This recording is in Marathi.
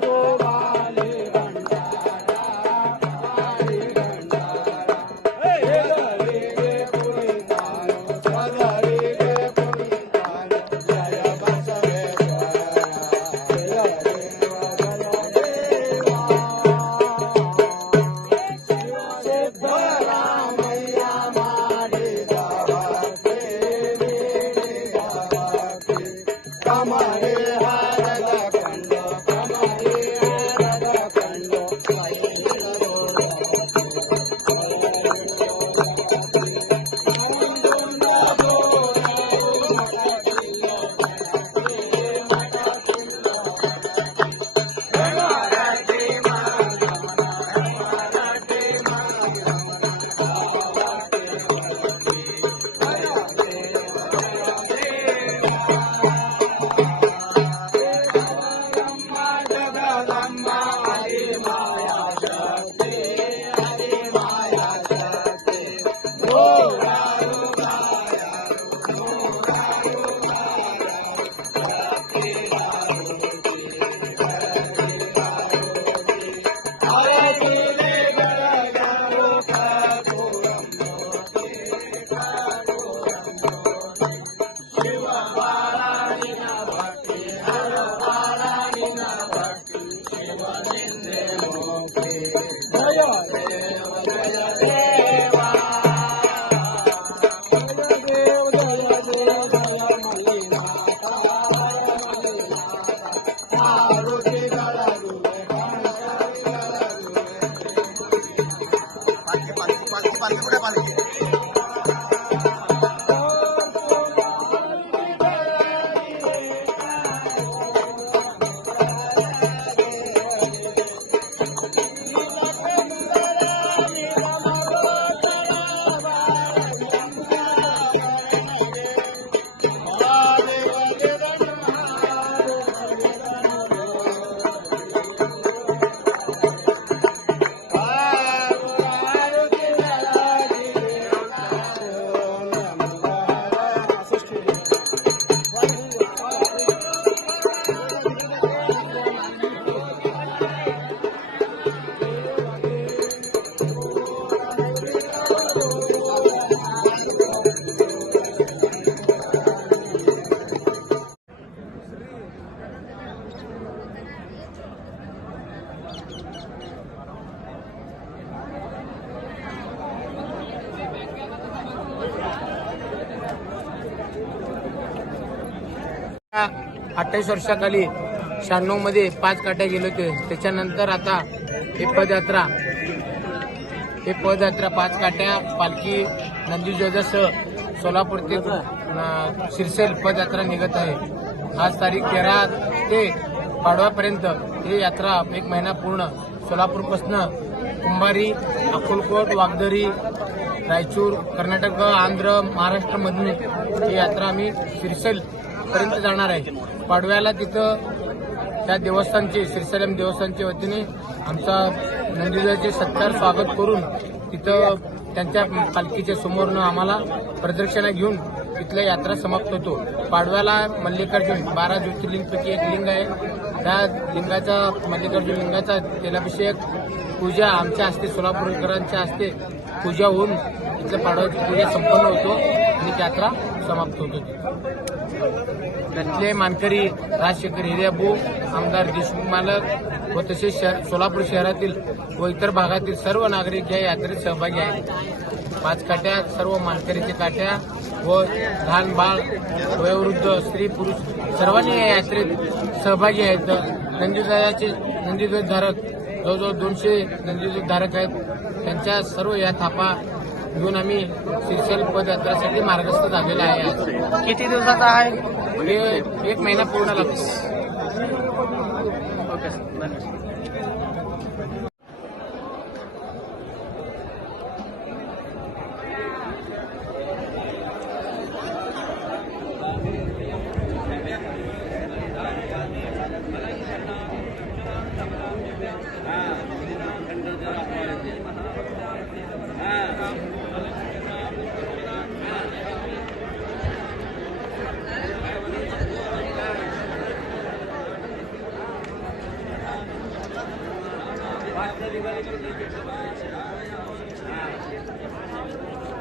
पालखी पालखी अठ्ठावीस वर्षाखाली शहाण्णवमध्ये पाच काट्या गेले होते. त्याच्यानंतर आता हे पदयात्रा हे पदयात्रा पाच काट्या पालखी नंदीजोजासह सोलापूर ते शिरसेल पदयात्रा निघत आहे. आज तारीख तेरा ते पाडवापर्यंत ही यात्रा एक महिना पूर्ण. सोलापूरपासनं कुंभारी अकोलकोट वागदरी रायचूर कर्नाटक आंध्र महाराष्ट्रमधून ही यात्रा आम्ही शिरसेल पर्यंत जाणार आहे. पाडव्याला तिथं त्या देवस्थानचे श्रीसलम देवस्थानच्या वतीने आमचा नंदीदाचे सत्कार स्वागत करून तिथं त्यांच्या पालखीच्या समोरनं आम्हाला प्रदक्षिणा घेऊन तिथल्या यात्रा समाप्त होतो. पाडव्याला मल्लिकार्जुन बारा ज्योतिर्लिंगपैकी एक लिंग आहे. त्या लिंगाचा मल्लिकार्जुन लिंगाचा तेलाभिषेक पूजा आमच्या हस्ते सोलापूरकरांच्या हस्ते पूजा होऊन इथल्या पाडव्याची पूजा संपन्न होतो आणि यात्रा समाप्त होतो. त्यातले मानकरी राजशेखर हिर्याबू आमदार देशमुख मालक व तसेच शहर- सोलापूर शहरातील व इतर भागातील सर्व नागरिक या यात्रेत सहभागी आहेत. पाच काट्या सर्व मानकरीच्या काट्या व लहान बाळ वयोवृद्ध स्त्री पुरुष सर्वांनी या यात्रेत सहभागी आहेत. नंदीध्वजाचे नंदीध्वज धारक जवळजवळ दोनशे नंदीध्वज धारक आहेत. त्यांच्या सर्व या थापा घेऊन आम्ही शिरसेल पदयात्रासाठी मार्गस्थ झालेला आहे. किती दिवसाचा आहे? हे एक महिना पूर्ण लागतो. ओके सर धन्यवाद. Thank you.